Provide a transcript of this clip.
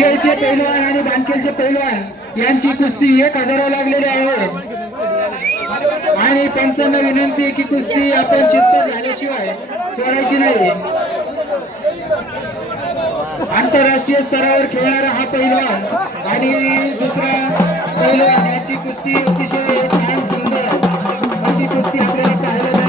मुखेडचे पैलवान आणि बानखेडचे पैलवान यांची कुस्ती 1000 लागलेली आहे आणि पंचांना विनंती आहे की कुस्ती आपण चित्त झाल्याशिवाय सोडायची नाही। आंतरराष्ट्रीय स्तरावर खेळणारा हा पैलवान आणि दुसरा पैलवान यांची कुस्ती अतिशय छान सुंदर अशी कुस्ती आपल्याला पाहायला